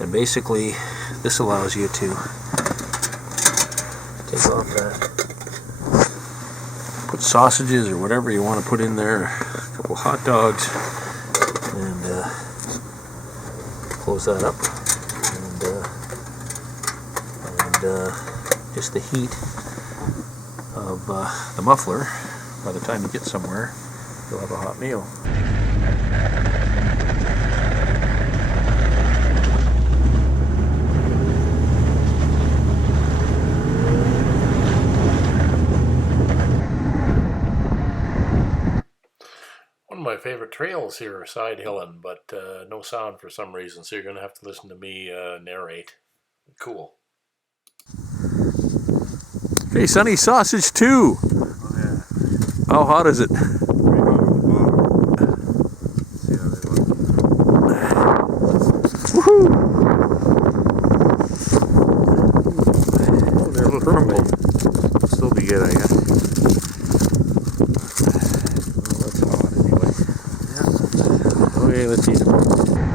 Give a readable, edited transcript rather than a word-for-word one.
And basically, this allows you to take off that, put sausages or whatever you want to put in there, a couple hot dogs, and close that up. And just the heat of the muffler, by the time you get somewhere, you'll have a hot meal. One of my favorite trails here are side hilling, but no sound for some reason, so you're going to have to listen to me narrate. Cool. Okay, Sonny, sausage 2. Oh, yeah. How hot is it? Right over the bottom. See how they look. Woohoo! Oh, they're a little crumbly. Still be good, I guess. Well, that's hot anyway. Yeah. Okay, let's eat them.